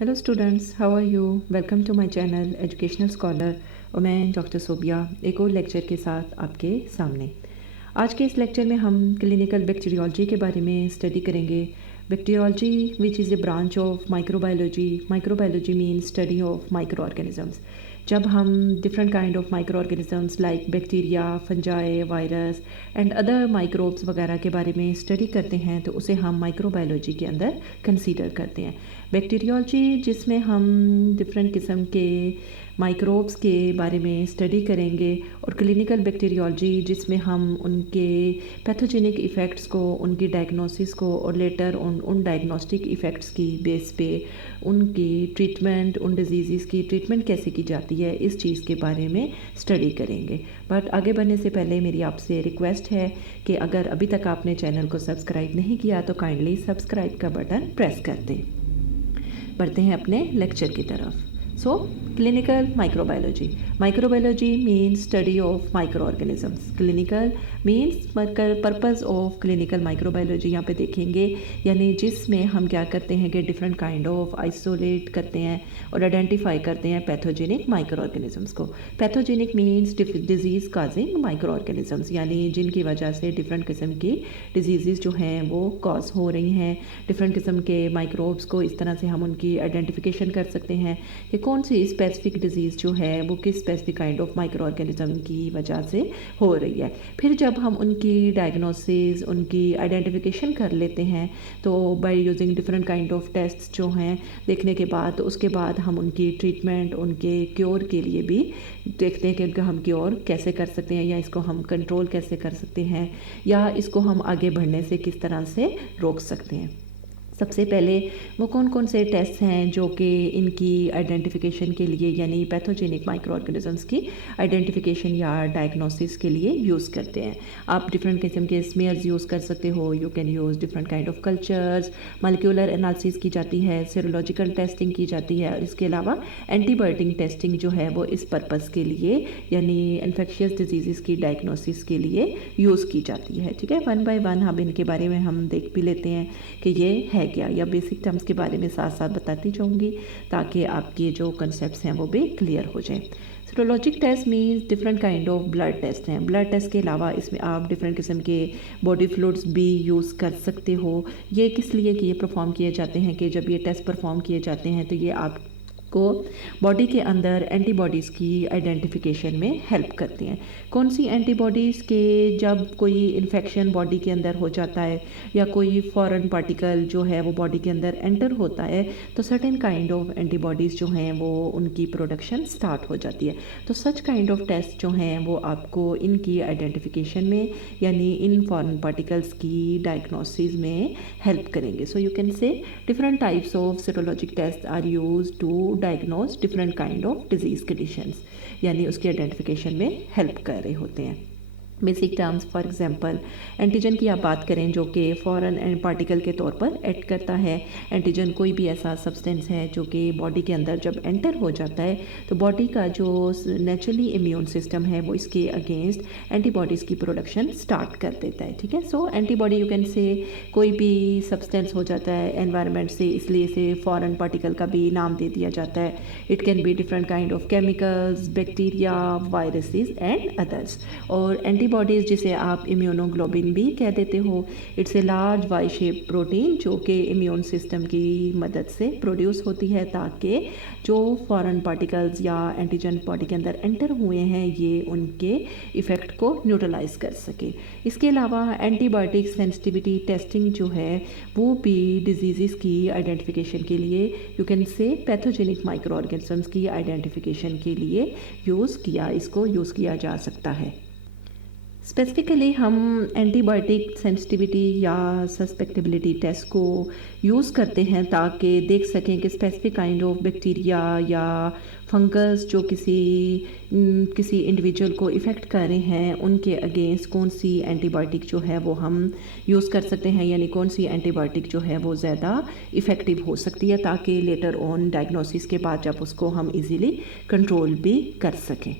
Hello students, how are you? Welcome to my channel educational scholar. और मैं doctor Sobia एक और लेक्चर के साथ आपके सामने। आज के इस लेक्चर में हम क्लिनिकल बैक्टीरियोलॉजी के बारे में स्टडी करेंगे। Bacteriology which is a branch of microbiology. Microbiology means study of micro organisms. जब हम different kind of micro organisms like bacteria, fungi, virus and other microbes वगैरह के बारे में स्टडी करते हैं तो उसे हम माइक्रोबायोलॉजी के अंदर कंसीडर करते हैं। बैक्टीरियोलॉजी जिसमें हम डिफरेंट किस्म के माइक्रोब्स के बारे में स्टडी करेंगे, और क्लिनिकल बैक्टीरियोलॉजी जिसमें हम उनके पैथोजेनिक इफ़ेक्ट्स को, उनकी डायग्नोसिस को और लेटर उन डायग्नोस्टिक इफ़ेक्ट्स की बेस पे उनकी ट्रीटमेंट, उन डिजीज़ की ट्रीटमेंट कैसे की जाती है, इस चीज़ के बारे में स्टडी करेंगे। बट आगे बढ़ने से पहले मेरी आपसे रिक्वेस्ट है कि अगर अभी तक आपने चैनल को सब्सक्राइब नहीं किया तो काइंडली सब्सक्राइब का बटन प्रेस कर दें। बढ़ते हैं अपने लेक्चर की तरफ। So clinical microbiology. Microbiology means study of micro organisms. Clinical means purpose of clinical microbiology यहाँ पे देखेंगे, यानी जिसमें हम क्या करते हैं कि डिफरेंट काइंड ऑफ आइसोलेट करते हैं और आइडेंटिफाई करते हैं पैथोजेनिक माइक्रो ऑर्गेनिजम्स को। Pathogenic means disease causing micro organisms, यानी जिनकी वजह से डिफरेंट किस्म की डिजीज़ जो हैं वो कॉज हो रही हैं। डिफरेंट किस्म के माइक्रोब्स को इस तरह से हम उनकी आइडेंटिफिकेशन कर सकते हैं कि कौन सी स्पेसिफिक डिजीज़ जो है वो किस specific kind of micro organism की वजह से हो रही है। फिर जब हम उनकी डायग्नोसिस, उनकी आइडेंटिफिकेशन कर लेते हैं तो bye using different kind of tests जो हैं देखने के बाद, तो उसके बाद हम उनकी ट्रीटमेंट, उनके क्योर के लिए भी देखते हैं कि उनका हम क्योर कैसे कर सकते हैं, या इसको हम कंट्रोल कैसे कर सकते हैं, या इसको हम आगे बढ़ने से किस तरह से रोक सकते हैं। सबसे पहले वो कौन कौन से टेस्ट हैं जो कि इनकी आइडेंटिफिकेशन के लिए, यानी पैथोजेनिक माइक्रो ऑर्गेनिजम्स की आइडेंटिफिकेशन या डायग्नोसिस के लिए यूज़ करते हैं। आप डिफरेंट किस्म के स्मेयर्स यूज़ कर सकते हो। You can use different kind of cultures, molecular analysis की जाती है, सीरोलॉजिकल टेस्टिंग की जाती है, और इसके अलावा एंटीबायोटिक टेस्टिंग जो है वो इस पर्पज़ के लिए, यानी इन्फेक्शियस डिजीज़ की डायग्नोसिस के लिए यूज़ की जाती है। ठीक है, वन बाय वन हम इनके बारे में हम देख भी लेते हैं कि ये है क्या, या बेसिक टर्म्स के बारे में साथ साथ बताती जाऊंगी ताकि आपके जो कंसेप्ट्स हैं वो भी क्लियर हो जाए। Serologic test means different kind of blood test हैं। ब्लड टेस्ट के अलावा इसमें आप डिफरेंट किस्म के बॉडी फ्लूइड्स भी यूज़ कर सकते हो। ये किस लिए कि ये परफॉर्म किए जाते हैं कि जब ये टेस्ट परफॉर्म किए जाते हैं तो ये आप को बॉडी के अंदर एंटीबॉडीज़ की आइडेंटिफिकेशन में हेल्प करती हैं। कौन सी एंटीबॉडीज़ के, जब कोई इन्फेक्शन बॉडी के अंदर हो जाता है या कोई फॉरेन पार्टिकल जो है वो बॉडी के अंदर एंटर होता है तो सर्टेन काइंड ऑफ एंटीबॉडीज़ जो हैं वो उनकी प्रोडक्शन स्टार्ट हो जाती है। तो सच काइंड ऑफ टेस्ट जो हैं वो आपको इनकी आइडेंटिफिकेशन में, यानी इन फॉरेन पार्टिकल्स की डायग्नोसिस में हेल्प करेंगे। So you can say different types of serologic test are use to diagnose different kind of disease conditions, यानी उसकी आइडेंटिफिकेशन में हेल्प कर रहे होते हैं। Basic terms, for example antigen की आप बात करें जो कि फॉरेन पार्टिकल के तौर पर एक्ट करता है। एंटीजन कोई भी ऐसा सब्सटेंस है जो कि बॉडी के अंदर जब एंटर हो जाता है तो बॉडी का जो नेचुरली इम्यून सिस्टम है वो इसके अगेंस्ट एंटीबॉडीज़ की प्रोडक्शन स्टार्ट कर देता है। ठीक है, सो एंटीबॉडी यू कैन से कोई भी सब्सटेंस हो जाता है एनवायरनमेंट से, इसलिए इसे फॉरेन पार्टिकल का भी नाम दे दिया जाता है। It can be different kind of chemicals, bacteria, viruses and others. और एंटीबॉडीज़ जिसे आप इम्यूनोग्लोबिन भी कह देते हो, it's a large Y shape protein जो कि इम्यून सिस्टम की मदद से प्रोड्यूस होती है ताकि जो फॉरेन पार्टिकल्स या एंटीजन बॉडी के अंदर एंटर हुए हैं ये उनके इफ़ेक्ट को न्यूट्रलाइज कर सके। इसके अलावा एंटीबायोटिक सेंसिटिविटी टेस्टिंग जो है वो भी डिजीज़ की आइडेंटिफिकेशन के लिए, यू कैन से पैथोजेनिक माइक्रो ऑर्गेनिजम्स की आइडेंटिफिकेशन के लिए इसको यूज़ किया जा सकता है। स्पेसिफिकली हम एंटीबायोटिक सेंसिटिविटी या सस्पेक्टेबिलिटी टेस्ट को यूज़ करते हैं ताकि देख सकें कि स्पेसिफिक काइंड ऑफ बैक्टीरिया या फंगस जो किसी इंडिविजुअल को इफ़ेक्ट कर रहे हैं उनके अगेंस्ट कौन सी एंटीबायोटिक जो है वो हम यूज़ कर सकते हैं, यानी कौन सी एंटीबायोटिक जो है वो ज़्यादा इफ़ेक्टिव हो सकती है ताकि लेटर ऑन डायग्नोसिस के बाद जब उसको हम इजीली कंट्रोल भी कर सकें।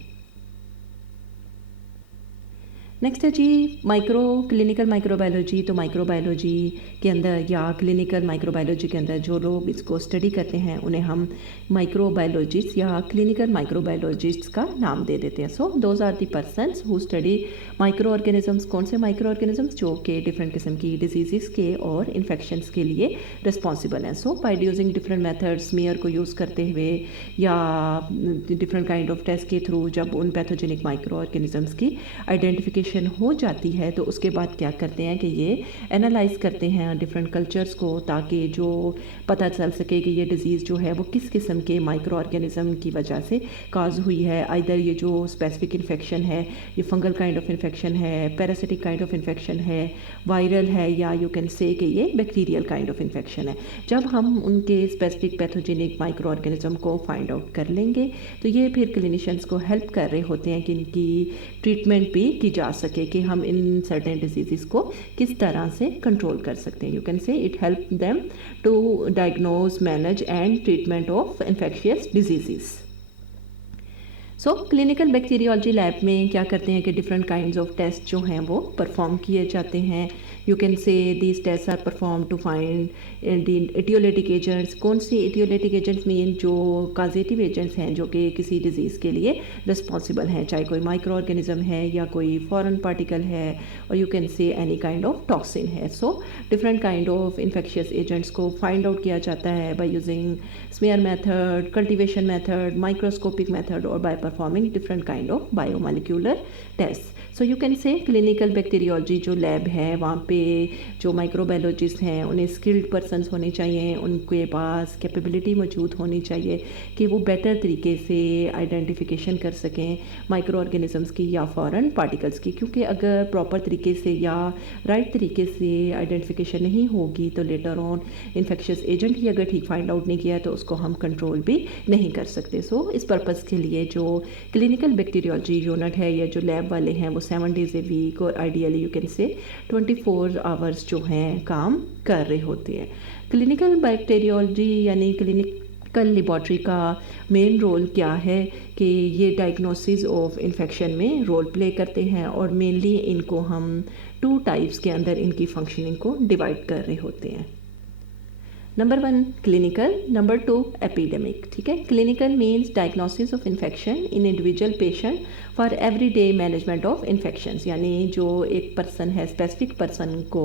नेक्स्ट है जी क्लिनिकल माइक्रोबायोलॉजी। तो माइक्रोबायोलॉजी के अंदर या क्लिनिकल माइक्रोबायोलॉजी के अंदर जो लोग इसको स्टडी करते हैं उन्हें हम माइक्रोबायोलॉजिस्ट या क्लिनिकल माइक्रोबायोलॉजिस्ट का नाम दे देते हैं। So those are the persons who study microorganisms. कौन से माइक्रो ऑर्गेनिजम्स? जो कि डिफरेंट किस्म की डिजीज़ के और इन्फेक्शंस के लिए रिस्पॉन्सिबल हैं। So by using different methods, smear को यूज़ करते हुए या डिफरेंट काइंड ऑफ टेस्ट के थ्रू जब उन पैथोजेनिक माइक्रो ऑर्गेनिजम्स की आइडेंटिफिकेशन हो जाती है तो उसके बाद क्या करते हैं कि ये एनालाइज करते हैं डिफरेंट कल्चर्स को, ताकि जो पता चल सके कि ये डिज़ीज़ जो है वो किस किस्म के माइक्रो ऑर्गेनिज्म की वजह से काज हुई है। आइदर ये जो स्पेसिफिक इन्फेक्शन है ये फंगल काइंड ऑफ इन्फेक्शन है, पैरासिटिक काइंड ऑफ इन्फेक्शन है, वायरल है, या यू कैन से कि ये बैक्टीरियल काइंड ऑफ इन्फेक्शन है। जब हम उनके स्पेसिफिक पैथोजेनिक माइक्रो ऑर्गेनिज्म को फाइंड आउट कर लेंगे तो ये फिर क्लिनिशियंस को हेल्प कर रहे होते हैं कि इनकी ट्रीटमेंट भी की जा सके, कि हम इन सर्टेन डिजीज़ को किस तरह से कंट्रोल कर सकते हैं। You can say it help them to diagnose, manage and treatment of infectious disease. So clinical bacteriology lab में क्या करते हैं कि डिफरेंट काइंड्स ऑफ टेस्ट जो हैं वो परफॉर्म किए जाते हैं। You can say these test are perform to find the etiologic agents. कौन सी एटियोलिटिक एजेंट्स मीन जो काजेटिव एजेंट्स हैं जो कि किसी डिजीज़ के लिए रिस्पॉन्सिबल हैं, चाहे कोई माइक्रो ऑर्गेनिज्म है या कोई फॉरेन पार्टिकल है, और you can say any kind of toxin है। So different kind of infectious agents को फाइंड आउट किया जाता है by using smear method, cultivation method, microscopic method और by performing different kind of biomolecular tests. So you can say clinical bacteriology जो lab है वहाँ पे जो माइक्रोबायोलॉजिस्ट हैं उन्हें स्किल्ड पर्सनस होने चाहिए, उनके पास कैपेबिलिटी मौजूद होनी चाहिए कि वो बेटर तरीके से आइडेंटिफिकेशन कर सकें माइक्रो ऑर्गेनिजम्स की या फॉरेन पार्टिकल्स की, क्योंकि अगर प्रॉपर तरीके से या राइट तरीके से आइडेंटिफिकेशन नहीं होगी तो लेटर ऑन इन्फेक्शियस एजेंट ही अगर ठीक फाइंड आउट नहीं किया है तो उसको हम कंट्रोल भी नहीं कर सकते। सो इस पर्पज़ के लिए जो क्लिनिकल बैक्टीरियोलॉजी यूनिट है या जो लैब वाले हैं वो 7 डेज ए वीक और आइडियली यू कैन से 24 आवर्स जो हैं काम कर रहे होते हैं। क्लिनिकल बैक्टीरियोलॉजी यानी क्लिनिकल लेबॉर्ट्री का मेन रोल क्या है कि ये डायग्नोसिस ऑफ इन्फेक्शन में रोल प्ले करते हैं, और मेनली इनको हम 2 टाइप्स के अंदर इनकी फंक्शनिंग को डिवाइड कर रहे होते हैं। Number 1 clinical, number 2 epidemic. ठीक है, clinical means diagnosis of infection in individual patient for everyday management of infections. यानी जो एक पर्सन है, स्पेसिफिक पर्सन को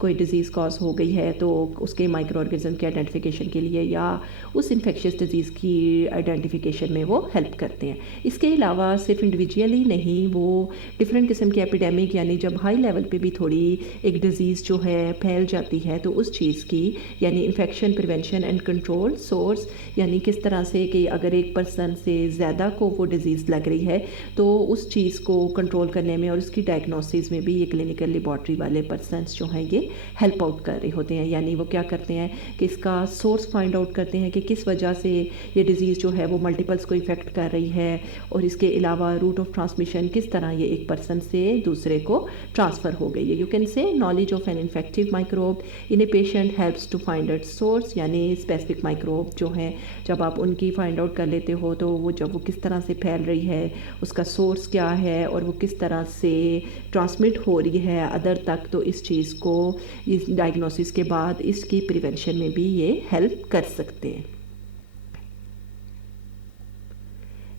कोई डिजीज़ कॉज हो गई है तो उसके माइक्रो ऑर्गेनिज्म के आइडेंटिफिकेशन के लिए या उस इन्फेक्शियस डिजीज़ की आइडेंटिफिकेशन में वो हेल्प करते हैं। इसके अलावा सिर्फ इंडिविजुअली नहीं, वो डिफरेंट किस्म के एपिडेमिक यानी जब हाई लेवल पे भी थोड़ी एक डिज़ीज़ जो है फैल जाती है तो उस चीज़ की यानी infection prevention and control source, यानी किस तरह से कि अगर एक पर्सन से ज़्यादा को वो डिज़ीज़ लग रही है तो उस चीज़ को कंट्रोल करने में और उसकी डायग्नोसिस में भी ये क्लिनिकल लेबॉर्ट्री वाले पर्सनस जो हैं ये हेल्प आउट कर रहे होते हैं। यानी वो क्या करते हैं कि इसका सोर्स फाइंड आउट करते हैं कि किस वजह से ये डिज़ीज़ जो है वो मल्टीपल्स को इफ़ेक्ट कर रही है, और इसके अलावा रूट ऑफ ट्रांसमिशन किस तरह ये एक पर्सन से दूसरे को ट्रांसफ़र हो गई है। You can say knowledge of an infective microbe in a patient helps to find its source. यानी स्पेसिफिक माइक्रोब जो हैं जब आप उनकी फाइंड आउट कर लेते हो तो वो जब वो किस तरह से फैल रही है, उसका सोर्स क्या है और वो किस तरह से ट्रांसमिट हो रही है अदर तक, तो इस चीज़ को इस डायग्नोसिस के बाद इसकी प्रिवेंशन में भी ये हेल्प कर सकते हैं।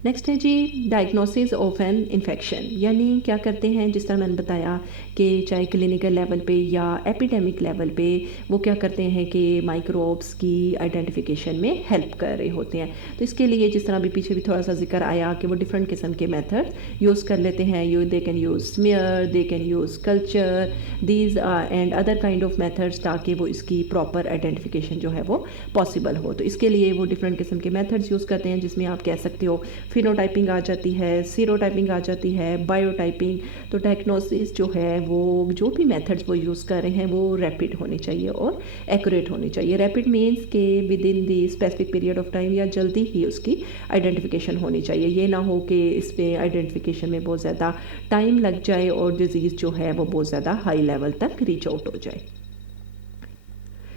नेक्स्ट है जी डायग्नोसिस ऑफ एन इन्फेक्शन। यानी क्या करते हैं, जिस तरह मैंने बताया कि चाहे क्लिनिकल लेवल पे या एपिडेमिक लेवल पे वो क्या करते हैं कि माइक्रोब्स की आइडेंटिफिकेशन में हेल्प कर रहे होते हैं। तो इसके लिए जिस तरह भी पीछे भी थोड़ा सा जिक्र आया कि वो डिफरेंट किस्म के मेथड यूज़ कर लेते हैं। They can use smear, they can use culture, these and other kind of methods, ताकि वो इसकी प्रॉपर आइडेंटिफिकेशन जो है वो पॉसिबल हो। तो इसके लिए वो डिफरेंट किस्म के मेथड्स यूज़ करते हैं, जिसमें आप कह सकते हो फिनोटाइपिंग आ जाती है, सीरोटाइपिंग आ जाती है, बायोटाइपिंग। तो डायग्नोसिस जो है वो जो भी मेथड्स वो यूज़ कर रहे हैं वो रैपिड होनी चाहिए और एक्यूरेट होनी चाहिए। रैपिड मीन्स के with in the specific period of time या जल्दी ही उसकी आइडेंटिफिकेशन होनी चाहिए। ये ना हो कि इसमें आइडेंटिफिकेशन में बहुत ज़्यादा टाइम लग जाए और डिज़ीज़ जो है वो बहुत ज़्यादा हाई लेवल तक रीच आउट हो जाए।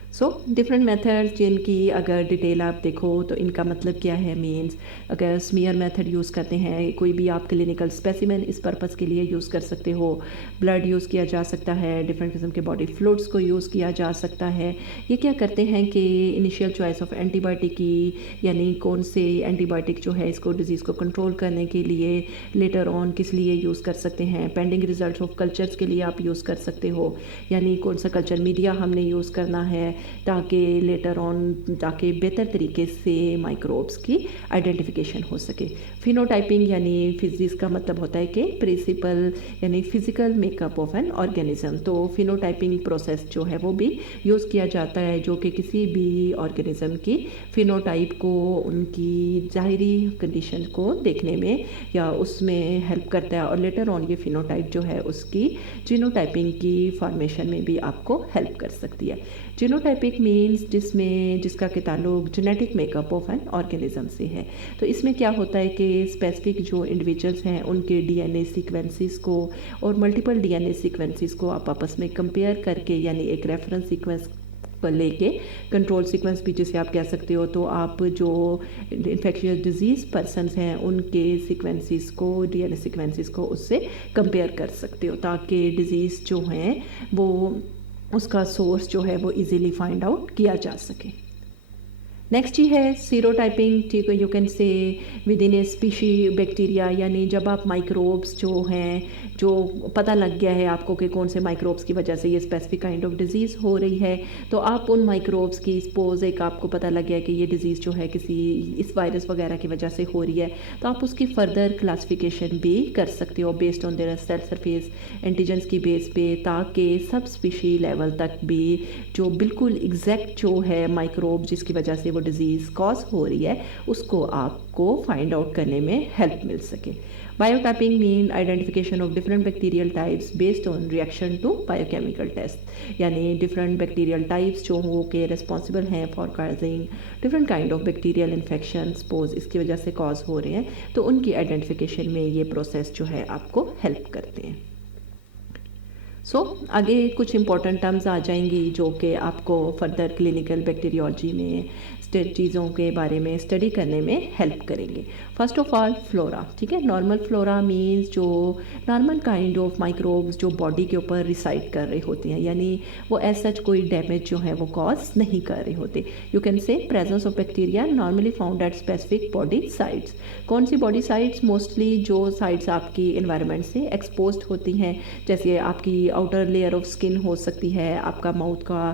सो डिफरेंट मेथड जिनकी अगर डिटेल आप देखो तो इनका मतलब क्या है मीन्स अगर स्मीयर मेथड यूज़ करते हैं, कोई भी आप क्लिनिकल स्पेसिमेन इस पर्पज़ के लिए यूज़ कर सकते हो। ब्लड यूज़ किया जा सकता है, डिफरेंट किस्म के बॉडी फ्लूइड्स को यूज़ किया जा सकता है। ये क्या करते हैं कि इनिशियल चॉइस ऑफ एंटीबायोटिक की, यानी कौन से एंटीबायोटिक जो है इसको डिजीज़ को कंट्रोल करने के लिए लेटर ऑन किस लिए यूज़ कर सकते हैं। पेंडिंग रिजल्ट ऑफ कल्चर्स के लिए आप यूज़ कर सकते हो, यानी कौन सा कल्चर मीडिया हमने यूज़ करना है ताकि लेटर ऑन ताकि बेहतर तरीके से माइक्रोब्स की आइडेंटिफिकेशन हो सके। फिनोटाइपिंग यानी फिजिक्स का मतलब होता है कि प्रिंसिपल यानी physical makeup of an organism. तो फिनोटाइपिंग प्रोसेस जो है वो भी यूज़ किया जाता है, जो कि किसी भी ऑर्गेनिज्म की फिनोटाइप को उनकी ज़ाहिरी कंडीशन को देखने में या उसमें हेल्प करता है, और लेटर ऑन ये फिनोटाइप जो है उसकी जीनोटाइपिंग की फॉर्मेशन में भी आपको हेल्प कर सकती है। जीनोटाइपिक मीन्स जिसका कि ताल्लुक genetic makeup of an organism से है। तो इसमें क्या होता है कि स्पेसिफिक जो इंडिविजुअल्स हैं उनके डीएनए सीक्वेंसेस को और मल्टीपल डीएनए सीक्वेंसेस को आप आपस में कंपेयर करके, यानी एक रेफरेंस सीक्वेंस को लेके, कंट्रोल सीक्वेंस भी जिसे आप कह सकते हो, तो आप जो इन्फेक्शियस डिजीज़ पर्सनस हैं उनके सीक्वेंसेस को, डीएनए सीक्वेंसेस को उससे कंपेयर कर सकते हो ताकि डिज़ीज़ जो हैं वो उसका सोर्स जो है वो इजीली फाइंड आउट किया जा सके। नेक्स्ट ही है सीरोटाइपिंग। ठीक है, यू कैन से with in A species bacteria, यानी जब आप माइक्रोब्स जो हैं, जो पता लग गया है आपको कि कौन से माइक्रोब्स की वजह से ये स्पेसिफिक काइंड ऑफ डिजीज़ हो रही है, तो आप उन माइक्रोब्स की सपोज एक आपको पता लग गया कि ये डिज़ीज़ जो है किसी इस वायरस वगैरह की वजह से हो रही है, तो आप उसकी फ़र्दर क्लासिफिकेशन भी कर सकते हो based on their cell surface antigens की बेस पे, ताकि सब स्पीशी लेवल तक भी जो बिल्कुल एग्जैक्ट जो है माइक्रोब जिसकी वजह से डिजीज़ कॉज हो रही है उसको आपको फाइंड आउट करने में हेल्प मिल सके। Biotyping mean identification of different bacterial types based on reaction to biochemical test, यानी डिफरेंट बैक्टीरियल टाइप्स जो हो के रिस्पॉन्सिबल हैं for causing different kind of bacterial infection suppose इसकी वजह से कॉज हो रहे हैं, तो उनकी आइडेंटिफिकेशन में ये प्रोसेस जो है आपको हेल्प करते हैं। आगे कुछ इंपॉर्टेंट टर्म्स आ जाएंगी जो कि आपको फर्दर क्लिनिकल बैक्टीरियोलॉजी में चीज़ों के बारे में स्टडी करने में हेल्प करेंगे। First of all flora. ठीक है, नॉर्मल फ्लोरा मीन्स जो नॉर्मल काइंड ऑफ माइक्रोब्स जो बॉडी के ऊपर रिसाइड कर रहे होते हैं, यानी वो एज सच कोई डैमेज जो है वो कॉज नहीं कर रहे होते। यू कैन से presence of bacteria normally found at specific body sites. कौन सी बॉडी साइट्स? मोस्टली जो साइट्स आपकी इन्वायरमेंट से एक्सपोज होती हैं, जैसे आपकी आउटर लेयर ऑफ स्किन हो सकती है, आपका माउथ का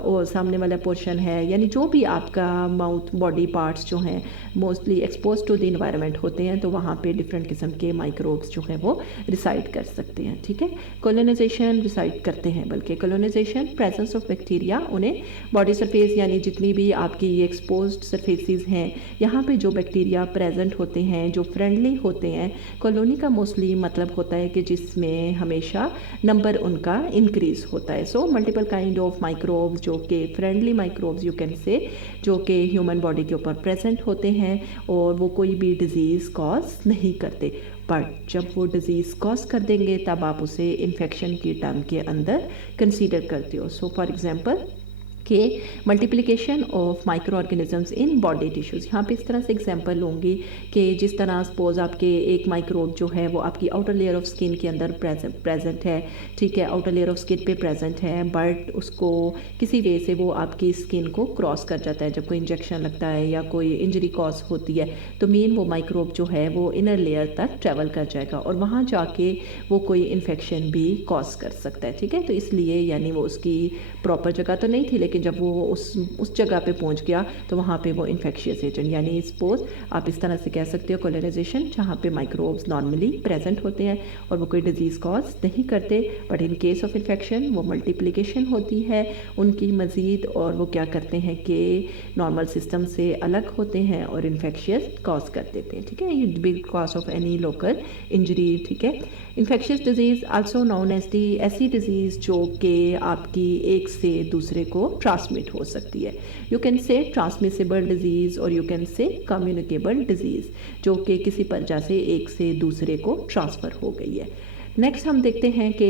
और सामने वाला पोर्शन है, यानी जो भी आपका माउथ बॉडी पार्ट्स जो हैं mostly expose to the environment होते हैं, तो वहाँ पे डिफरेंट किस्म के माइक्रोब्स जो है वो रिसाइड कर सकते हैं। ठीक है, कॉलोनाइजेशन रिसाइड करते हैं, बल्कि कॉलोनाइजेशन प्रेजेंस ऑफ बैक्टीरिया उन्हें बॉडी सरफेस यानी जितनी भी आपकी ये एक्सपोज्ड सरफेसेस हैं यहाँ पे जो बैक्टीरिया प्रेजेंट होते हैं जो फ्रेंडली होते हैं, कॉलोनी का मोस्टली मतलब होता है कि जिसमें हमेशा नंबर उनका इंक्रीज होता है। So multiple kind of microbes जो कि फ्रेंडली माइक्रोब्स यू कैन से, जो कि ह्यूमन बॉडी के ऊपर प्रेजेंट होते हैं और वो कोई भी डिजीज़ कॉज नहीं करते, बट जब वो डिज़ीज़ कॉज कर देंगे तब आप उसे इन्फेक्शन की टर्म के अंदर कंसीडर करते हो। सो फॉर एग्जांपल के multiplication of micro organisms in body tissues. यहाँ पे इस तरह से एग्जांपल लूँगी कि जिस तरह सपोज आपके एक माइक्रोब जो है वो आपकी आउटर लेयर ऑफ स्किन के अंदर प्रेजेंट है, ठीक है, आउटर लेयर ऑफ स्किन पे प्रेजेंट है, बट उसको किसी वे से वो आपकी स्किन को क्रॉस कर जाता है, जब कोई इंजेक्शन लगता है या कोई इंजरी कॉज होती है, तो मेन वो माइक्रोब जो है वो इनर लेयर तक ट्रेवल कर जाएगा और वहाँ जाके वो कोई इन्फेक्शन भी कॉज कर सकता है। ठीक है, तो इसलिए यानी वो उसकी प्रॉपर जगह तो नहीं थी, लेकिन जब वो उस जगह पे पहुंच गया तो वहाँ पे वो इन्फेक्शियस एजेंट, यानी सपोज आप इस तरह से कह सकते हो कॉलोनाइजेशन, जहाँ पे माइक्रोब्स नॉर्मली प्रेजेंट होते हैं और वो कोई डिजीज़ कॉज नहीं करते, but in case of infection वो मल्टीप्लिकेशन होती है उनकी मज़ीद, और वो क्या करते हैं कि नॉर्मल सिस्टम से अलग होते हैं और इन्फेक्शियस कॉज कर देते हैं। ठीक है, ये big cause of any local injury. ठीक है, infectious disease also known as the ऐसी डिजीज़ जो कि आपकी एक से दूसरे को ट्रांसमिट हो सकती है। You can say transmissible disease और you can say communicable disease, जो कि किसी वजह से एक से दूसरे को ट्रांसफ़र हो गई है। नेक्स्ट हम देखते हैं कि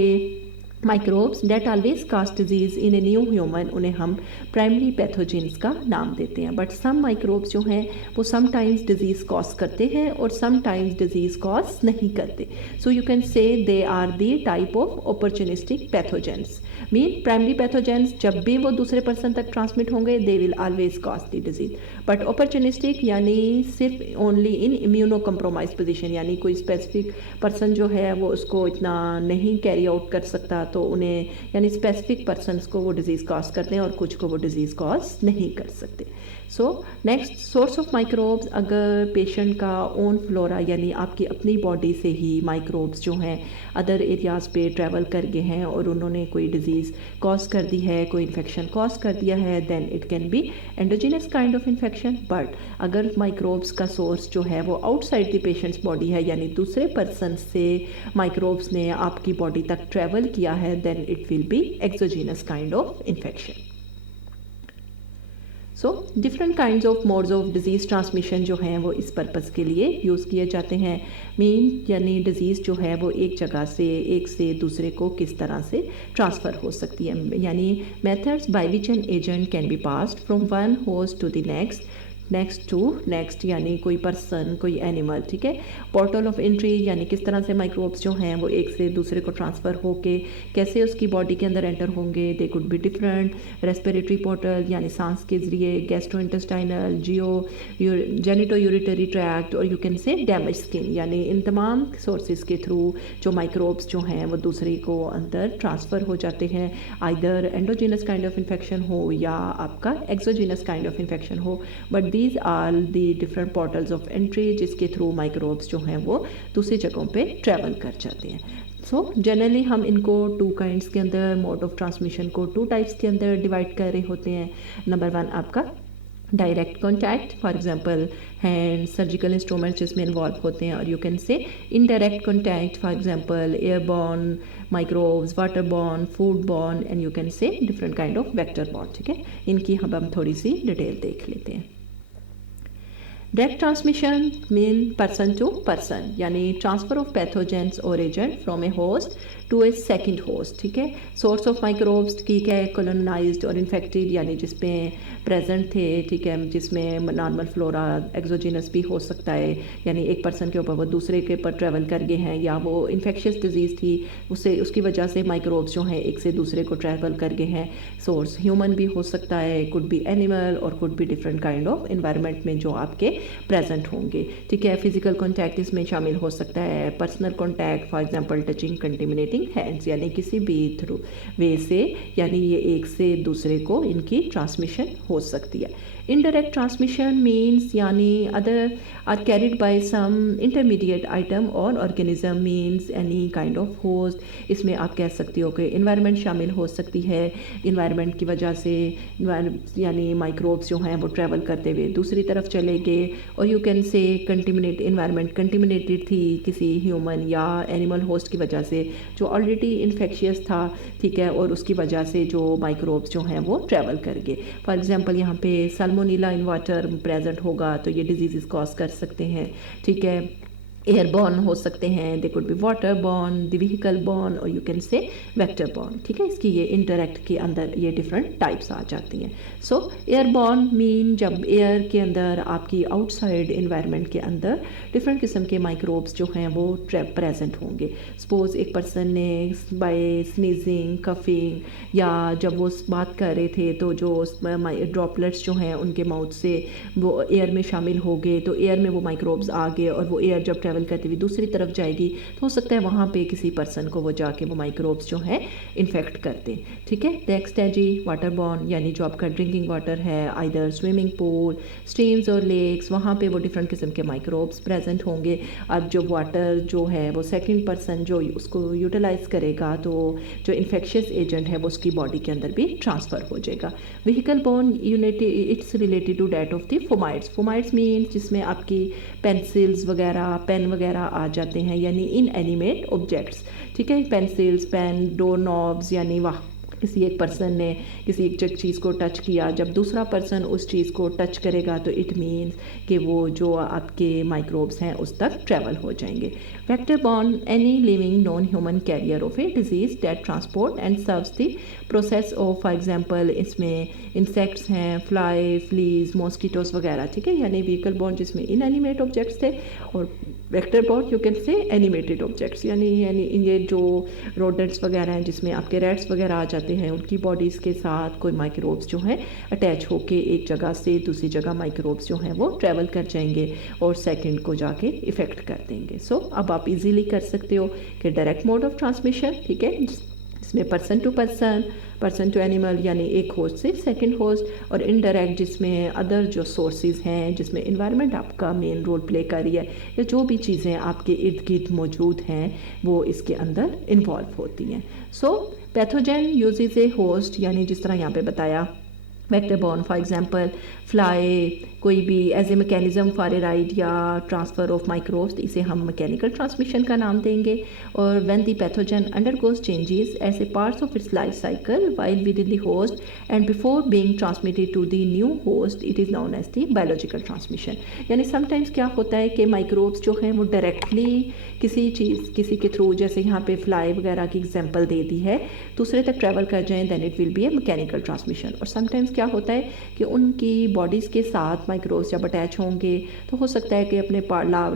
microbes that always cause disease in a new human, उन्हें हम प्राइमरी पैथोजेंस का नाम देते हैं। बट सम माइक्रोब्स जो हैं वो समटाइम्स डिजीज़ कॉज करते हैं और समटाइम्स डिजीज़ कॉज नहीं करते। सो you can say they are the type of opportunistic pathogens. Mean primary pathogens जब भी वो दूसरे पर्सन तक ट्रांसमिट होंगे they will always cause the disease. But opportunistic यानी सिर्फ only in immunocompromise position, यानी कोई स्पेसिफिक पर्सन जो है वो उसको इतना नहीं कैरी आउट कर सकता तो उन्हें, यानी स्पेसिफिक पर्सनस को वो डिजीज़ कॉज करते हैं और कुछ को वो डिजीज़ कॉज नहीं कर सकते। So next source of microbes, अगर पेशेंट का ओन फ्लोरा यानी आपकी अपनी बॉडी से ही माइक्रोब्स जो हैं अदर एरियाज़ पे ट्रैवल कर गए हैं और उन्होंने कोई डिजीज़ कॉज कर दी है, कोई इन्फेक्शन कॉज कर दिया है, then it can be endogenous kind of infection. But अगर माइक्रोब्स का सोर्स जो है वो आउटसाइड द पेशेंट्स बॉडी है, यानी दूसरे पर्सन से माइक्रोब्स ने आपकी बॉडी तक ट्रैवल किया है, then it will be exogenous kind of infection. So different kinds of modes of disease transmission जो हैं वो इस पर्पज़ के लिए यूज़ किए जाते हैं। मीन यानी डिज़ीज़ जो है वो एक जगह से एक से दूसरे को किस तरह से ट्रांसफ़र हो सकती है, यानी methods by which an agent can be passed from one host to the next, next to next, यानी कोई पर्सन कोई एनिमल, ठीक है। पोर्टल ऑफ एंट्री यानी किस तरह से माइक्रोब्स जो हैं वो एक से दूसरे को ट्रांसफ़र होके कैसे उसकी बॉडी के अंदर एंटर होंगे, दे could be different. Respiratory portal यानी सांस के ज़रिए, गैस्ट्रो इंटेस्टाइनल, जेनिटो यूरिटरी ट्रैक्ट, और यू कैन से डैमेज स्किन, यानी इन तमाम सोर्सेज के थ्रू जो माइक्रोब्स जो हैं वो दूसरे को अंदर ट्रांसफ़र हो जाते हैं। Either endogenous kind of infection हो या आपका एक्सोजिनस काइंड ऑफ इन्फेक्शन हो, but these are the different portals of entry जिसके थ्रू माइक्रोब्स जो हैं वो दूसरी जगहों पे ट्रैवल कर जाते हैं। सो जनरली हम इनको टू काइंड्स के अंदर, मोड ऑफ ट्रांसमिशन को टू टाइप्स के अंदर डिवाइड कर रहे होते हैं। नंबर वन आपका direct contact, for example hand, surgical instruments जिसमें इन्वॉल्व होते हैं, और यू कैन से indirect contact, for example airborne microbes, water borne, food borne, and you can say different kind of vector borne, ठीक है। इनकी हम थोड़ी सी डिटेल देख लेते हैं। Direct transmission mean person to person, यानी ट्रांसफर ऑफ पैथोजेंस और agent from a host to a second host, ठीक है। सोर्स ऑफ माइक्रोब्स ठीक है कॉलोनाइज्ड और इन्फेक्टेड, यानी जिसमें प्रेजेंट थे, ठीक है, जिसमें नॉर्मल फ्लोरा, एक्सोजिनस भी हो सकता है, यानी एक पर्सन के ऊपर वो दूसरे के ऊपर ट्रैवल कर गए हैं, या वो इन्फेक्शियस डिजीज़ थी उससे उसकी वजह से माइक्रोब्स जो हैं एक से दूसरे को ट्रैवल कर गए हैं। सोर्स ह्यूमन भी हो सकता है, कुड बी एनिमल, और could be different kind of environment में जो आपके प्रेजेंट होंगे, ठीक है। फिजिकल कॉन्टैक्ट इसमें शामिल हो सकता है, personal contact, for example touching, contaminating hands, यानी किसी भी थ्रू वे से, यानी ये एक से दूसरे को इनकी ट्रांसमिशन हो सकती है। इनडायरेक्ट ट्रांसमिशन मीन्स यानी other are carried by some intermediate item और organism, means any kind of host. इसमें आप कह सकते हो कि इन्वायरमेंट शामिल हो सकती है, इन्वायरमेंट की वजह से यानी माइक्रोब्स जो हैं वो ट्रैवल करते हुए दूसरी तरफ चले गए, और यू कैन से कंटिमिनेट, इन्वायरमेंट कंटिमिनेटेड थी किसी ह्यूमन या एनिमल होस्ट की वजह से जो ऑलरेडी इन्फेक्शियस था, ठीक है, और उसकी वजह से जो माइक्रोब्स जो हैं वो ट्रैवल कर गए। फॉर एग्जांपल यहाँ पे साल्मोनेला इन वाटर प्रेजेंट होगा तो ये डिजीज़ कॉज कर सकते हैं, ठीक है। एयरबॉर्न हो सकते हैं, they could be water borne, the vehicle borne, और you can say vector borne, ठीक है। इसकी ये इंटरेक्ट के अंदर ये डिफरेंट टाइप्स आ जाती हैं। सो एयरबॉर्न मीन जब एयर के अंदर आपकी आउटसाइड इन्वायरमेंट के अंदर डिफरेंट किस्म के माइक्रोब्स जो हैं वो प्रेजेंट होंगे। सपोज एक पर्सन ने बाय स्नीजिंग, कफिंग, या जब वो बात कर रहे थे तो जो ड्रॉपलेट्स जो हैं उनके माउथ से वो एयर में शामिल हो गए, तो एयर में वो माइक्रोब्स आ गए, और वो एयर जब ट्रैवल करती हुई दूसरी तरफ जाएगी तो हो सकता है वहाँ पे किसी पर्सन को वो जाके वो माइक्रोब्स जो है इन्फेक्ट करते, ठीक है। नेक्स्ट है जी वाटर बॉर्न, यानी जो आपका ड्रिंकिंग वाटर है, आइदर स्विमिंग पूल, स्ट्रीम्स और लेक्स, वहाँ पे वो डिफरेंट किस्म के माइक्रोब्स प्रेजेंट होंगे। अब जो वाटर जो है वो सेकंड पर्सन जो उसको यूटिलाइज करेगा तो जो इन्फेक्शियस एजेंट है वो उसकी बॉडी के अंदर भी ट्रांसफ़र हो जाएगा। Vehicle borne unit it's related to that of the fomites. Fomites means जिसमें आपकी पेंसिल्स वगैरह, पेन वगैरह आ जाते हैं, यानी इन एनिमेट ऑब्जेक्ट्स, ठीक है। पेंसिल्स, पेन, डोर नॉब्स, यानी किसी एक पर्सन ने किसी एक चीज़ को टच किया, जब दूसरा पर्सन उस चीज़ को टच करेगा तो इट मीन्स कि वो जो आपके माइक्रोब्स हैं उस तक ट्रैवल हो जाएंगे। Vector borne any living non human carrier of A disease that transport and serves the process of, for example इसमें इंसेक्ट्स हैं, फ्लाई, फ्लीज, मॉस्किटोस वगैरह, ठीक है। यानी व्हीकल बॉर्न जिसमें इनएनिमेट ऑब्जेक्ट्स थे, और वेक्टर बॉर्न यू कैन से एनिमेटेड ऑब्जेक्ट्स, यानी ये जो रोडेंट्स वगैरह हैं जिसमें आपके रैट्स वगैरह आ जाते हैं, उनकी बॉडीज़ के साथ कोई माइक्रोब्स जो हैं अटैच होके एक जगह से दूसरी जगह माइक्रोब्स जो हैं वो ट्रैवल कर जाएंगे और सेकंड को जाके इफ़ेक्ट कर देंगे। सो अब आप इजीली कर सकते हो कि डायरेक्ट मोड ऑफ ट्रांसमिशन, ठीक है, इसमें person to person, person to animal यानी एक होस्ट से सेकंड होस्ट, और इनडायरेक्ट जिसमें अदर जो सोर्सेज हैं, जिसमें इन्वायरमेंट आपका मेन रोल प्ले कर रही है, या जो भी चीज़ें आपके इर्द गिर्द मौजूद हैं वो इसके अंदर इन्वॉल्व होती हैं। So pathogen uses a host, यानी जिस तरह यहाँ पे बताया vector borne, for example fly, कोई भी as a mechanism for a ride या ट्रांसफ़र ऑफ माइक्रोब्स, इसे हम मैकेनिकल ट्रांसमिशन का नाम देंगे। और when the pathogen undergoes changes as a parts of its life cycle while within the host and before being transmitted to the new host, it is known as the biological transmission. यानी sometimes क्या होता है कि microbes जो हैं वो directly किसी के थ्रू, जैसे यहाँ पे फ्लाई वगैरह की एग्जाम्पल दे दी है, दूसरे तक ट्रैवल कर जाएँ, then it will be a mechanical transmission. और समटाइम्स क्या होता है कि उनकी बॉडीज़ के साथ माइक्रोब्स जब अटैच होंगे तो हो सकता है कि अपने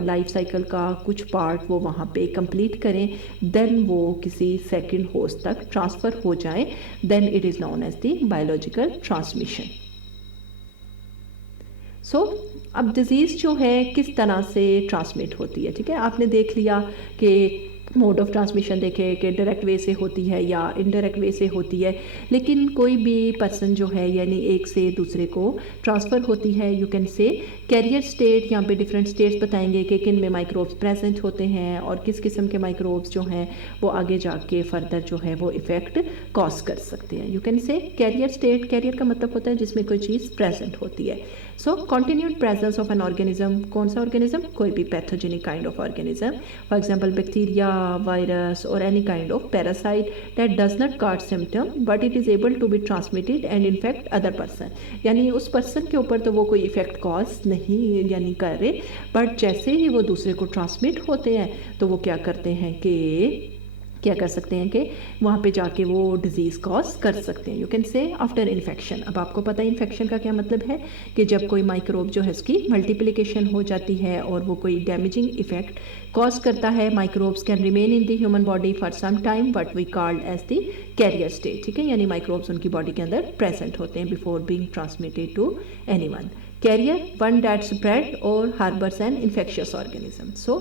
लाइफ साइकिल का कुछ पार्ट वो वहाँ पे कंप्लीट करें, देन वो किसी सेकंड होस्ट तक ट्रांसफ़र हो जाए, then it is known as the biological transmission. So अब डिज़ीज़ जो है किस तरह से ट्रांसमिट होती है, ठीक है। आपने देख लिया कि मोड ऑफ ट्रांसमिशन देखे कि डायरेक्ट वे से होती है या इनडायरेक्ट वे से होती है, लेकिन कोई भी पर्सन जो है यानी एक से दूसरे को ट्रांसफ़र होती है, you can say carrier state. यहाँ पे डिफरेंट स्टेट्स बताएंगे कि किन में माइक्रोब्स प्रेजेंट होते हैं और किस किस्म के माइक्रोब्स जो हैं वो आगे जाके फर्दर जो है वो इफ़ेक्ट कॉज कर सकते हैं। You can say carrier state, carrier का मतलब होता है जिसमें कोई चीज़ प्रेजेंट होती है। So continued presence of an organism, कौन सा ऑर्गेनिज्म, कोई भी pathogenic kind of organism, for example bacteria, virus or any kind of parasite that does not cause symptom but it is able to be transmitted and infect other person। यानी उस person के ऊपर तो वो कोई effect cause नहीं यानी कर रहे, बट जैसे ही वो दूसरे को ट्रांसमिट होते हैं तो वो क्या करते हैं कि क्या कर सकते हैं कि वहाँ पे जाके वो डिज़ीज़ कॉज कर सकते हैं। यू कैन से आफ्टर इन्फेक्शन। अब आपको पता है इन्फेक्शन का क्या मतलब है कि जब कोई माइक्रोब जो है उसकी मल्टीप्लिकेशन हो जाती है और वो कोई डैमेजिंग इफेक्ट कॉज करता है। Microbes can remain in the human body for some time but we called as the carrier state, ठीक है। यानी माइक्रोब्स उनकी बॉडी के अंदर प्रेजेंट होते हैं before being transmitted to anyone. Carrier, one that spread or harbors an infectious organism. So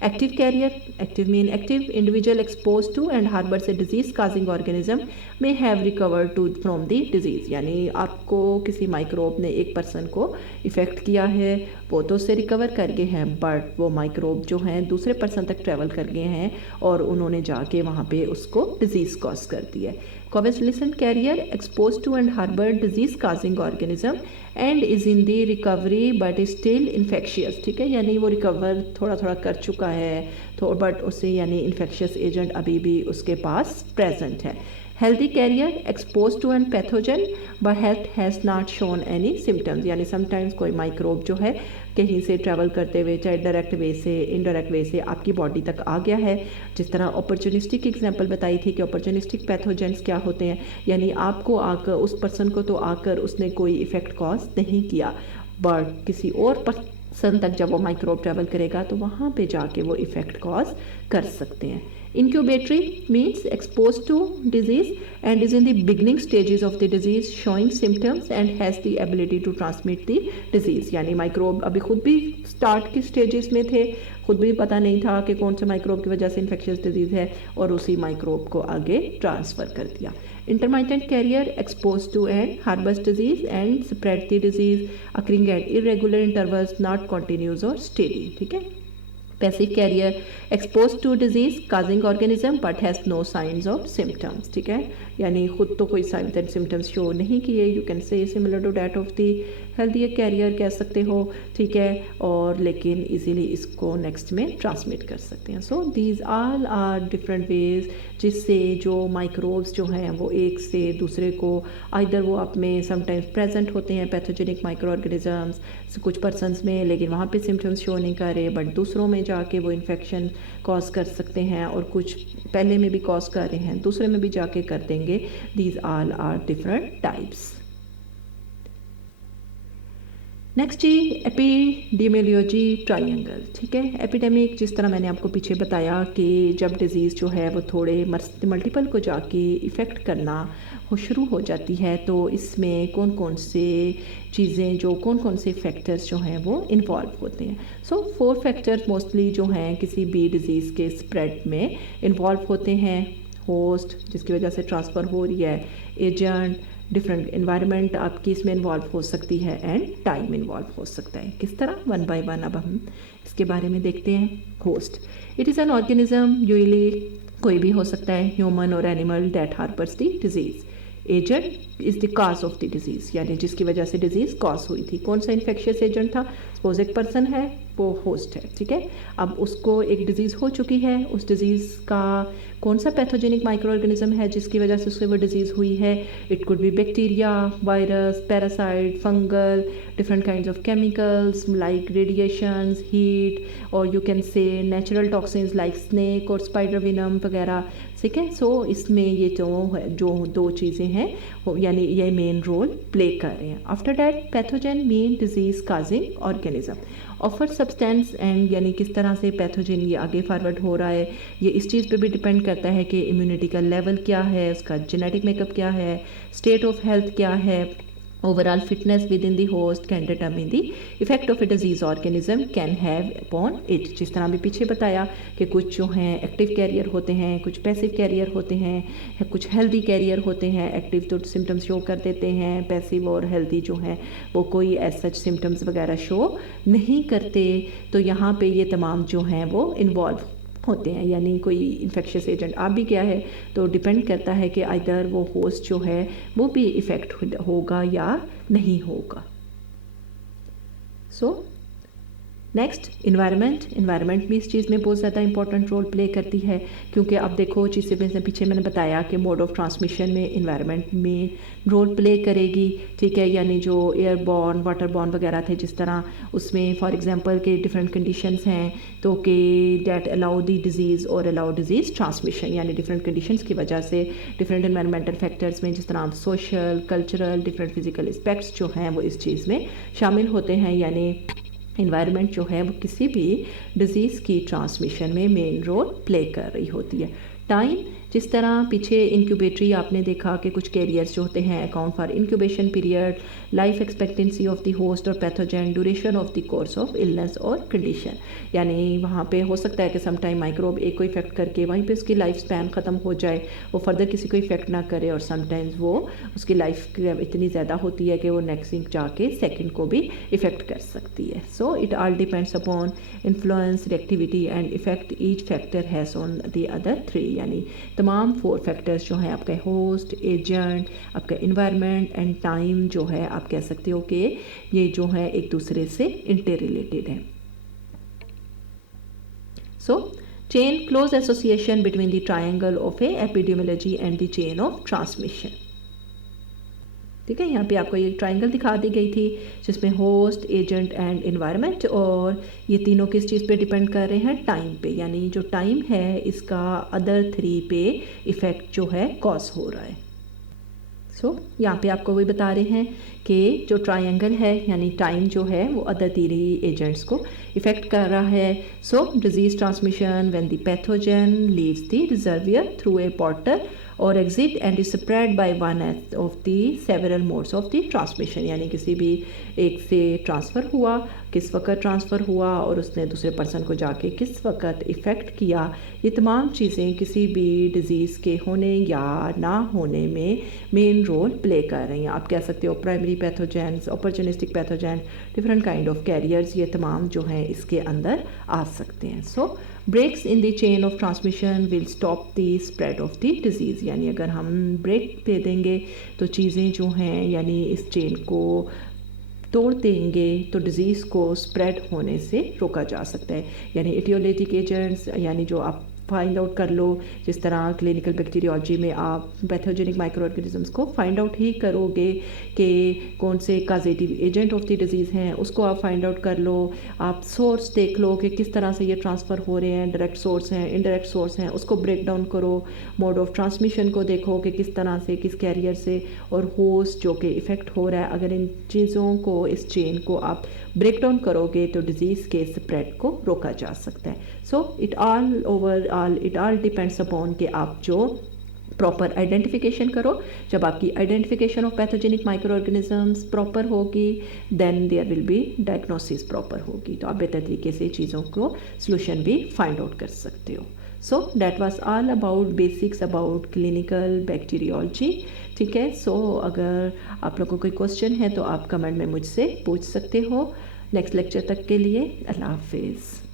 active carrier, active mean active individual exposed to and harbors a disease causing organism may have recovered from the disease। यानी आपको किसी microbe ने एक person को effect किया है, वो तो उससे रिकवर कर गए हैं, बट वो माइक्रोब जो हैं दूसरे पर्सन तक ट्रैवल कर गए हैं और उन्होंने जाके वहाँ पे उसको डिजीज़ कॉज कर दी है। Covalescent carrier exposed to and harbor disease causing organism and is in the recovery but is still infectious, ठीक है। यानी वो रिकवर थोड़ा थोड़ा कर चुका है तो बट उससे यानी इन्फेक्शियस एजेंट अभी भी उसके पास प्रेजेंट है। Healthy carrier expose to an pathogen but health has not shown any symptoms. यानी समटाइम्स कोई माइक्रोब जो है कहीं से ट्रैवल करते हुए चाहे डायरेक्ट वे से इनडायरेक्ट वे से आपकी बॉडी तक आ गया है। जिस तरह अपॉर्चुनिस्टिक एग्जांपल बताई थी कि अपॉर्चुनिस्टिक पैथोजेंस क्या होते हैं, यानी आपको आकर उस पर्सन को तो आकर उसने कोई इफ़ेक्ट कॉज नहीं किया, बट किसी और पर्सन तक जब वो माइक्रोब ट्रैवल करेगा तो वहाँ पे जाके वो इफ़ेक्ट कॉज कर सकते हैं। Incubatory means exposed to disease and is in the beginning stages of the disease showing symptoms and has the ability to transmit the disease। यानी माइक्रोब अभी खुद भी स्टार्ट के स्टेजेस में थे, खुद भी पता नहीं था कि कौन से माइक्रोब की वजह से इन्फेक्शियस डिजीज़ है और उसी माइक्रोब को आगे ट्रांसफ़र कर दिया। Intermittent carrier exposed to and harbors disease and spread the disease occurring at irregular intervals not continuous or steady, ठीक है। Passive carrier expose to disease causing organism but has no signs और symptoms, ठीक है। यानी ख़ुद तो कोई science and symptoms show नहीं किए, you can say similar to that of the healthy carrier कह सकते हो, ठीक है, और लेकिन इजीली इसको नेक्स्ट में ट्रांसमिट कर सकते हैं। So these all are different ways जिससे जो माइक्रोब्स जो हैं वो एक से दूसरे को आइदर वो आप में समटाइम्स प्रेजेंट होते हैं पैथोजेनिक माइक्रो ऑर्गेनिजम्स कुछ पर्सनस में, लेकिन वहाँ पे सिम्टम्स शो नहीं कर रहे, बट दूसरों में जाके वो इन्फेक्शन कॉज कर सकते हैं, और कुछ पहले में भी कॉज कर रहे हैं दूसरे में भी जाके कर देंगे। These all are different types. Next जी एपिडेमियोलॉजी ट्रायंगल, ठीक है। एपिडेमिक जिस तरह मैंने आपको पीछे बताया कि जब डिज़ीज़ जो है वो थोड़े मल्टीपल को जाके इफ़ेक्ट करना हो शुरू हो जाती है, तो इसमें कौन कौन से चीज़ें जो कौन कौन से फैक्टर्स जो हैं वो इन्वॉल्व होते हैं। सो 4 फैक्टर्स मोस्टली जो हैं किसी भी डिज़ीज़ के स्प्रेड में इन्वॉल्व होते हैं। होस्ट जिसकी वजह से ट्रांसफ़र हो रही है, एजेंट, डिफरेंट इन्वायरमेंट आपकी इसमें इन्वॉल्व हो सकती है, एंड टाइम इन्वॉल्व हो सकता है। किस तरह, वन बाय वन अब हम इसके बारे में देखते हैं। Host, it is an organism, usually कोई भी हो सकता है, ह्यूमन और animal, that harbours the disease. Agent is the cause of the disease, यानी जिसकी वजह से डिजीज़ कॉज हुई थी। कौन सा इन्फेक्शियस एजेंट था? सपोज एक पर्सन है, वो होस्ट है, ठीक है। अब उसको एक डिजीज़ हो चुकी है, उस डिजीज़ का कौन सा पैथोजेनिक माइक्रो ऑर्गेनिज्म है जिसकी वजह से उससे वो डिजीज़ हुई है? It could be bacteria, virus, parasite, fungal, different kinds of chemicals like radiations, heat, और you can say natural toxins like snake और स्पाइडर विनम वगैरह, ठीक है। सो इसमें ये जो 2 चीज़ें हैं यानी ये मेन रोल प्ले कर रहे हैं। After that pathogen mean disease causing organism, offer substance and यानी किस तरह से पैथोजन ये आगे फॉरवर्ड हो रहा है, ये इस चीज़ पे भी डिपेंड करता है कि इम्यूनिटी का लेवल क्या है, उसका जेनेटिक मेकअप क्या है, स्टेट ऑफ हेल्थ क्या है, overall fitness within the host can determine the effect of a disease organism can have upon it। जिस तरह भी पीछे बताया कि कुछ जो हैं एक्टिव कैरियर होते हैं, कुछ पैसिव कैरियर होते हैं, कुछ हेल्दी कैरियर होते हैं। एक्टिव तो सिम्टम्स शो कर देते हैं, पैसिव और हेल्दी जो हैं वो कोई एज सच सिम्टम्स वगैरह शो नहीं करते। तो यहाँ पे ये तमाम जो हैं वो इन्वॉल्व होते हैं, यानी कोई इन्फेक्शियस एजेंट आ भी गया है तो डिपेंड करता है कि आइदर वो होस्ट जो है वो भी इफ़ेक्ट होगा या नहीं होगा। सो नेक्स्ट इन्वायरमेंट भी इस चीज़ में बहुत ज़्यादा इंपॉर्टेंट रोल प्ले करती है, क्योंकि अब देखो जिससे पीछे मैंने बताया कि मोड ऑफ ट्रांसमिशन में इन्वायरमेंट में रोल प्ले करेगी, ठीक है। यानी जो एयरबॉर्न, वाटरबॉर्न वगैरह थे जिस तरह, उसमें फॉर एग्जांपल के डिफरेंट कंडीशंस हैं तो कि दैट अलाउ द डिजीज़ और अलाउ डिजीज़ ट्रांसमिशन, यानी डिफरेंट कंडीशंस की वजह से डिफरेंट इन्वायरमेंटल फैक्टर्स में जिस तरह social, cultural, different physical aspects जो हैं वो इस चीज़ में शामिल होते हैं। यानी इन्वायरमेंट जो है वो किसी भी डिज़ीज़ की ट्रांसमिशन में मेन रोल प्ले कर रही होती है। टाइम, जिस तरह पीछे इंक्यूबेटरी आपने देखा कि कुछ कैरियर्स जो होते हैं account for incubation period, life expectancy of the host और pathogen, duration of the course of illness और कंडीशन, यानी वहाँ पे हो सकता है कि सम टाइम माइक्रोब एक को इफेक्ट करके वहीं पे उसकी लाइफ स्पैन ख़त्म हो जाए, वो फर्दर किसी को इफेक्ट ना करे, और समटाइम्स वो उसकी लाइफ इतनी ज़्यादा होती है कि वो नेक्स्ट जाके सेकेंड को भी इफेक्ट कर सकती है। So it all depends upon influence, reactivity and effect each factor has on the other 3, यानी तमाम 4 फैक्टर्स जो हैं आपका होस्ट, एजेंट, आपका इन्वायरमेंट एंड टाइम जो है आप कह सकते हो कि ये जो है एक दूसरे से इंटर रिलेटेड है। So chain, close association between the triangle of a epidemiology and the chain of transmission, ठीक है। यहाँ पे आपको ये ट्रायंगल दिखा दी गई थी जिसमें होस्ट, एजेंट एंड इन्वायरमेंट, और ये तीनों किस चीज़ पे डिपेंड कर रहे हैं? टाइम पे, यानी जो टाइम है इसका अदर 3 पे इफ़ेक्ट जो है कॉज हो रहा है। सो यहाँ पे आपको वही बता रहे हैं कि जो ट्रायंगल है यानी टाइम जो है वो अदर 3 एजेंट्स को इफ़ेक्ट कर रहा है। So disease transmission when the pathogen leaves the reservoir through a portal और exit and is spread by one of the several modes of the transmission, यानी किसी भी एक से ट्रांसफ़र हुआ, किस वक्त ट्रांसफ़र हुआ और उसने दूसरे पर्सन को जाके किस वक्त इफ़ेक्ट किया, ये तमाम चीज़ें किसी भी डिज़ीज़ के होने या ना होने में मेन रोल प्ले कर रही हैं। आप कह सकते हो primary pathogens, opportunistic pathogen, different kind of carriers, ये तमाम जो हैं इसके अंदर आ सकते हैं। So breaks in the chain of transmission will stop the spread of the disease, यानी अगर हम ब्रेक दे देंगे तो चीज़ें जो हैं यानी इस चेन को तोड़ देंगे तो डिज़ीज़ को स्प्रेड होने से रोका जा सकता है। यानी एटियोलॉजिक एजेंट्स यानी जो आप फाइंड आउट कर लो, जिस तरह क्लिनिकल बैक्टीरियोलॉजी में आप पैथोजेनिक माइक्रो ऑर्गेनिजम्स को फाइंड आउट ही करोगे कि कौन से काजेटिव एजेंट ऑफ द डिजीज़ हैं, उसको आप फाइंड आउट कर लो। आप सोर्स देख लो कि किस तरह से ये ट्रांसफ़र हो रहे हैं, डायरेक्ट सोर्स हैं, इनडायरेक्ट सोर्स हैं, उसको ब्रेक डाउन करो। मोड ऑफ ट्रांसमिशन को देखो कि किस तरह से, किस कैरियर से, और होस्ट जो कि इफ़ेक्ट हो रहा है। अगर इन चीज़ों को, इस चेन को आप ब्रेक डाउन करोगे तो डिज़ीज़ के स्प्रेड को रोका जा सकता है। So it all depends upon कि आप जो प्रॉपर आइडेंटिफिकेशन करो। जब आपकी identification of pathogenic micro organisms proper होगी then there will be diagnosis proper होगी, तो आप बेहतर तरीके से चीज़ों को सॉल्यूशन भी फाइंड आउट कर सकते हो। So that was all about basics about clinical bacteriology. ठीक है, सो अगर आप लोगों को कोई क्वेश्चन है तो आप कमेंट में मुझसे पूछ सकते हो। नेक्स्ट लेक्चर तक के लिए अल्लाह हाफिज़।